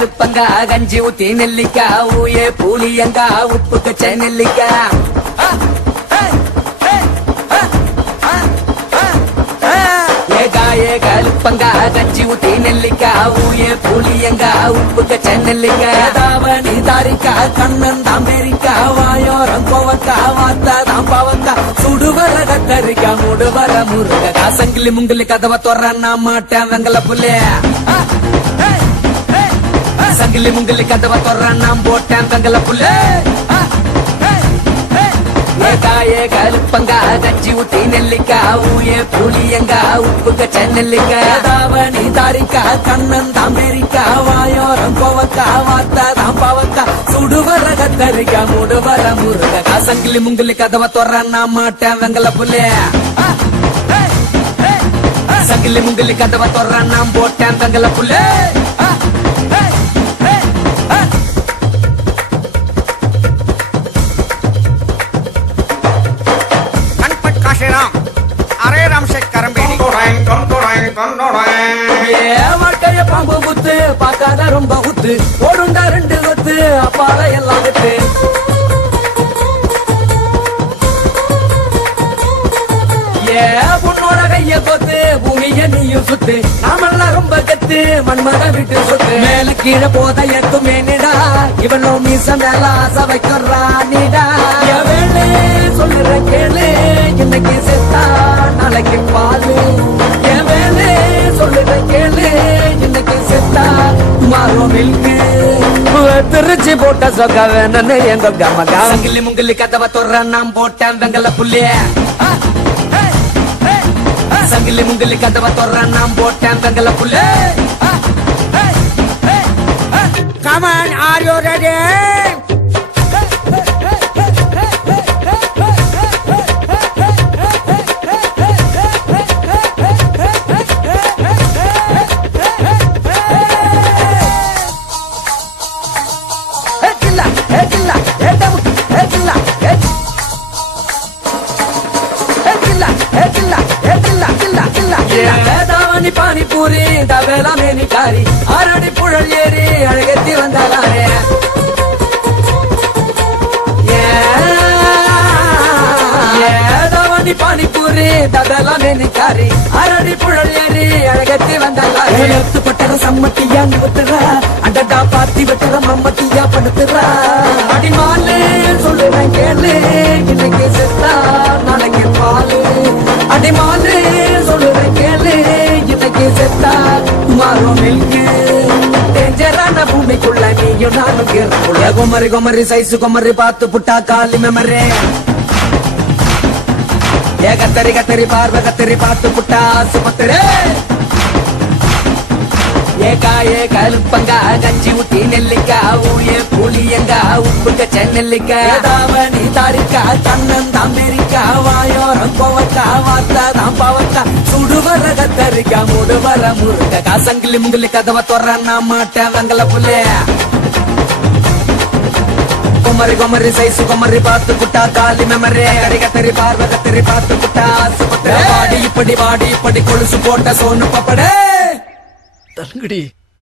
கலுப்பங்கா கஞ்சி ஊத்தி நெல்லிக்கா ஊயே பூலியங்கா உப்பு கச்ச நெல்லிக்கா ஏகாயே கலுப்பங்கா கஞ்சி ஊத்தி நெல்லிக்கா ஊயே பூலியங்கா உப்பு கச்ச நெல்லிக்கா தாவணி தாரிக்கா கண்ணன் தாம்பேரிக்கா வாயோரம் கோவக்கா வாத்தா தாம்பாவக்கா சுடுவர கத்தரிக்கா முடுவர முருகா சங்கிலி முங்கிலி கதவை தொற நான் மாட்டேன் வெங்கல புள்ளே சங்கிலி முங்கிலி கதவை தொற நான் போட்டேன் வெங்கல புள்ளே ஏகாயே கலுப்பங்கா கஞ்சி ஊத்தி நெல்லிக்கா ஊயே புளியங்கா உப்பு கச்ச நெல்லிக்கா தாவணி தாரிக்கா கண்ணன் தாம்பேரிக்கா வாயோரம் கோவக்கா வாத்தா தாம்பாவக்கா சுடுவர கத்தரிக்கா முடுவர முருகா சங்கிலி முங்கிலி கதவை தொற நான் மாட்டேன் வெங்கல புள்ளே சங்கிலி முங்கிலி கதவை தொற நான் போட்டேன் வெங்கல புள்ளே அரே ராம் से करंबेड़ी வாழ்க்கைய பாம்பு குத்து பார்க்காத ரொம்ப குத்து ஓடுண்டா ரெண்டு குத்து அப்பால எல்லாம் குத்து உன்னோட கைய கொத்து பூமிய நீயும் சுத்து நாமெல்லாம் ரொம்ப கத்து மண்மக விட்டு சொத்து மேல கீழே போத எத்துமே நிடா இவனும் மீச மேல ஆசை வைக்கிறானிடா வேலை சொல்லுற கேளு இன்னைக்கு செத்தா நாளைக்கு பாலு என் வேலை சொல்லுற கேளு இன்னைக்கு செத்தா மாறோ மில்கு திருச்சி போட்ட சொக்க வேணுன்னு எங்க கமகா சங்கிலி முங்கிலி கதவை தொற நான் போட்டேன் வெங்கல புள்ளிய சங்கிலி முங்கிலி கதவை தொற நான் போட்டேன் வெங்கல புள்ளே Come on, are you ready? தாவணி பானிபூரி தவேலா மேனிக்காரி ஆரடி புழல் ஏறி அழகத்தி வந்தாலே தாவணி பானிபூரி தவேலா மேனிக்காரி ஆரடி புழல் ஏறி அழகத்தி வந்தாலே பட்டற சம்மட்டியா நிறுத்துறா அடடா பாத்தி வெட்டுற மம்மட்டியா படுத்துறா அடிமாலு சொல்லுறேன் கேளு இன்னைக்கு செத்தா நாளைக்கு பாலு அடிமாலு சொல்லுறேன் கேளு இன்னைக்கு செத்தா மாறும் மில்கு டேஞ்சரான பூமிக்குள்ள நீயும் நானும் கேட்குள்ள குமரி குமரி சைசு குமரி பார்த்து புட்டா காலி மெமரே ஏ கத்தரி கத்தரி பார்வை கத்தரி பார்த்து புட்டா ஆசுபத்திரே ஏகாயே கலுப்பங்கா கஞ்சி ஊத்தி நெல்லிக்கா ஊயே புளியங்கா உப்பு கச்ச நெல்லிக்கா தாவணி தாரிக்கா கண்ணன் தாம்பேரிக்கா வாயோரம் கோவக்கா வாத்தா தாம்பாவக்கா சுடுவர கத்தரிக்கா முடுவர முருகா சங்கிலி முங்கிலி கதவை தொற நான் மாட்டேன் வெங்கல புள்ளே குமரி குமரி சைசு குமரி பார்த்து புட்டா காலி மெமரே கத்தரி பார்வை கத்தரி பார்த்து புட்டா ஆசுபத்திரே வாடி இப்படி கொலுசு போட்ட சோனு பப்படே தங்கடி